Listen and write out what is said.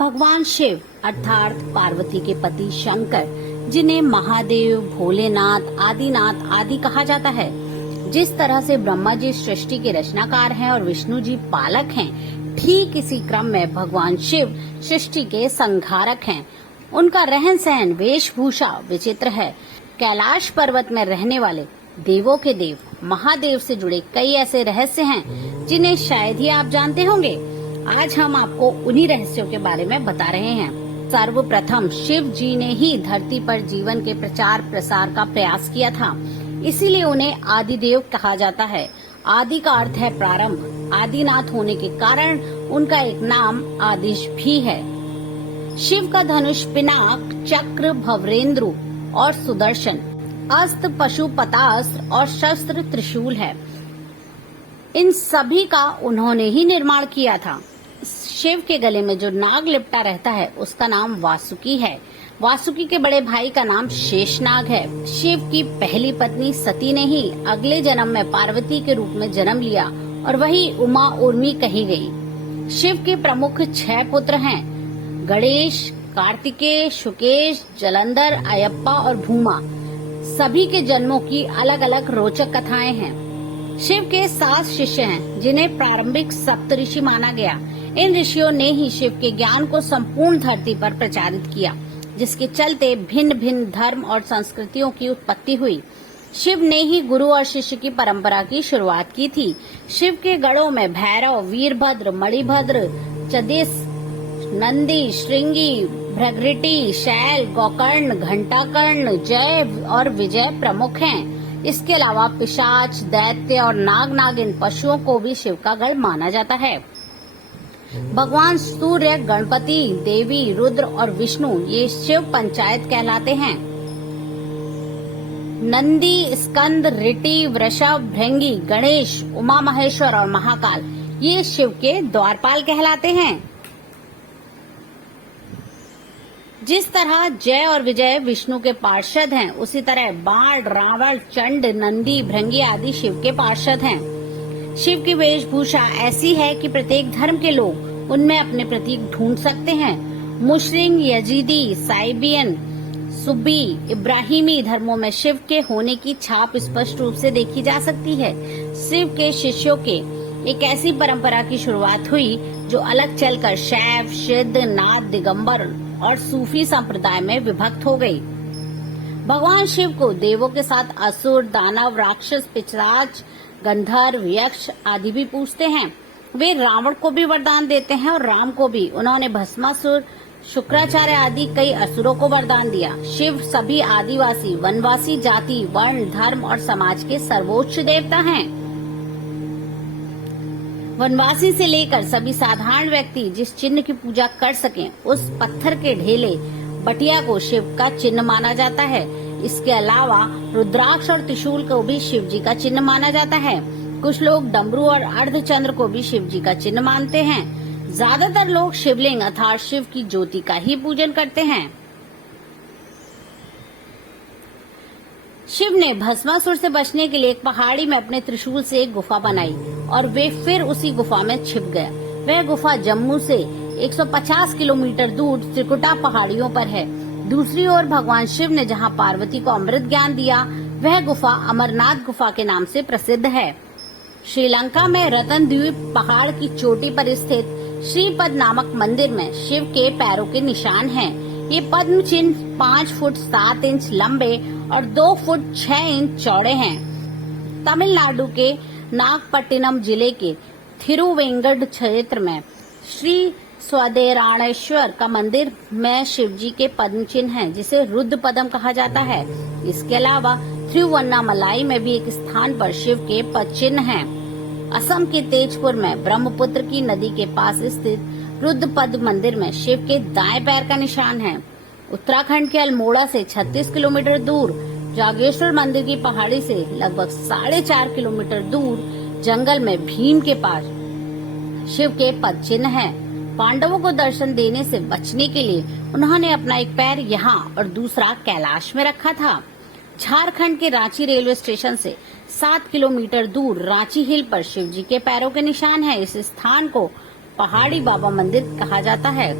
भगवान शिव अर्थात पार्वती के पति शंकर, जिन्हें महादेव, भोलेनाथ, आदिनाथ आदि कहा जाता है। जिस तरह से ब्रह्मा जी सृष्टि के रचनाकार हैं और विष्णु जी पालक हैं, ठीक इसी क्रम में भगवान शिव सृष्टि के संहारक हैं। उनका रहन सहन, वेशभूषा विचित्र है। कैलाश पर्वत में रहने वाले देवों के देव महादेव से जुड़े कई ऐसे रहस्य हैं जिन्हें शायद ही आप जानते होंगे। आज हम आपको उन्हीं रहस्यों के बारे में बता रहे हैं। सर्वप्रथम शिव जी ने ही धरती पर जीवन के प्रचार प्रसार का प्रयास किया था, इसीलिए उन्हें आदिदेव कहा जाता है। आदि का अर्थ है प्रारंभ। आदिनाथ होने के कारण उनका एक नाम आदिश भी है। शिव का धनुष पिनाक, चक्र, भवरेंद्र और सुदर्शन, अस्त्र, पशुपतास्त्र और शस्त्र त्रिशूल है। इन सभी का उन्होंने ही निर्माण किया था। शिव के गले में जो नाग लिपटा रहता है उसका नाम वासुकी है। वासुकी के बड़े भाई का नाम शेषनाग है। शिव की पहली पत्नी सती ने ही अगले जन्म में पार्वती के रूप में जन्म लिया और वही उमा उर्मी कही गई। शिव के प्रमुख 6 पुत्र हैं: गणेश, कार्तिकेय, शुकेश, जलंधर, अयप्पा और भूमा। सभी के जन्मों की अलग अलग रोचक कथाएं हैं। शिव के 7 शिष्य हैं जिन्हें प्रारंभिक सप्तऋषि माना गया। इन ऋषियों ने ही शिव के ज्ञान को संपूर्ण धरती पर प्रचारित किया, जिसके चलते भिन्न भिन्न धर्म और संस्कृतियों की उत्पत्ति हुई। शिव ने ही गुरु और शिष्य की परंपरा की शुरुआत की थी। शिव के गढ़ों में भैरव, वीरभद्र, मणिभद्र, चदिस, नंदी, श्रृंगी, भृगृटी, शैल, गोकर्ण, घंटाकर्ण, जय और विजय प्रमुख हैं। इसके अलावा पिशाच, दैत्य और नाग नागिन पशुओं को भी शिव का गढ़ माना जाता है। भगवान सूर्य, गणपति, देवी, रुद्र और विष्णु ये शिव पंचायत कहलाते हैं। नंदी, स्कंद, ऋटि, वृषभ, भृंगी, गणेश, उमा महेश्वर और महाकाल ये शिव के द्वारपाल कहलाते हैं। जिस तरह जय और विजय विष्णु के पार्षद हैं, उसी तरह बाण, रावण, चंड, नंदी, भृंगी आदि शिव के पार्षद हैं। शिव की वेशभूषा ऐसी है कि प्रत्येक धर्म के लोग उनमें अपने प्रतीक ढूंढ सकते हैं। मुस्लिम, यजीदी, साइबियन, सुब्बी, इब्राहिमी धर्मों में शिव के होने की छाप स्पष्ट रूप से देखी जा सकती है। शिव के शिष्यों के एक ऐसी परंपरा की शुरुआत हुई जो अलग चलकर शैव, सिद्ध, नाथ, दिगंबर और सूफी संप्रदाय में विभक्त हो गई। भगवान शिव को देवों के साथ असुर, दानव, राक्षस, पिशाच, गंधर्व, यक्ष आदि भी पूजते हैं। वे रावण को भी वरदान देते हैं और राम को भी। उन्होंने भस्मासुर, शुक्राचार्य आदि कई असुरों को वरदान दिया। शिव सभी आदिवासी, वनवासी जाति, वर्ण, धर्म और समाज के सर्वोच्च देवता हैं। वनवासी से लेकर सभी साधारण व्यक्ति जिस चिन्ह की पूजा कर सकें, उस पत्थर के ढेले बटिया को शिव का चिन्ह माना जाता है। इसके अलावा रुद्राक्ष और त्रिशूल को भी शिव जी का चिन्ह माना जाता है। कुछ लोग डमरू और अर्धचंद्र को भी शिव जी का चिन्ह मानते हैं। ज्यादातर लोग शिवलिंग अर्थात शिव की ज्योति का ही पूजन करते हैं। शिव ने भस्मासुर से बचने के लिए एक पहाड़ी में अपने त्रिशूल से एक गुफा बनाई और वे फिर उसी गुफा में छिप गया। वह गुफा जम्मू से 150 किलोमीटर दूर त्रिकुटा पहाड़ियों पर है। दूसरी ओर भगवान शिव ने जहां पार्वती को अमृत ज्ञान दिया, वह गुफा अमरनाथ गुफा के नाम से प्रसिद्ध है। श्रीलंका में रतन द्वीप पहाड़ की चोटी पर स्थित श्रीपद नामक मंदिर में शिव के पैरों के निशान हैं। ये पद्म चिन्ह 5 फुट 7 इंच लंबे और 2 फुट 6 इंच चौड़े हैं। तमिलनाडु के नागपट्टिनम जिले के थिरुवेंगड क्षेत्र में श्री स्वदेराणेश्वर का मंदिर में शिव जी के पद्म चिन्ह है, जिसे रुद्र पद्म कहा जाता है। इसके अलावा थिरुवन्नामलाई में भी एक स्थान पर शिव के पद चिन्ह हैं। असम के तेजपुर में ब्रह्मपुत्र की नदी के पास स्थित रुद्रपद मंदिर में शिव के दाएं पैर का निशान है। उत्तराखंड के अल्मोड़ा से 36 किलोमीटर दूर जागेश्वर मंदिर की पहाड़ी से लगभग 4.5 किलोमीटर दूर जंगल में भीम के पास शिव के पद चिन्ह है। पांडवों को दर्शन देने से बचने के लिए उन्होंने अपना एक पैर यहाँ और दूसरा कैलाश में रखा था। झारखंड के रांची रेलवे स्टेशन से 7 किलोमीटर दूर रांची हिल पर शिव जी के पैरों के निशान है। इस स्थान को पहाड़ी बाबा मंदिर कहा जाता है।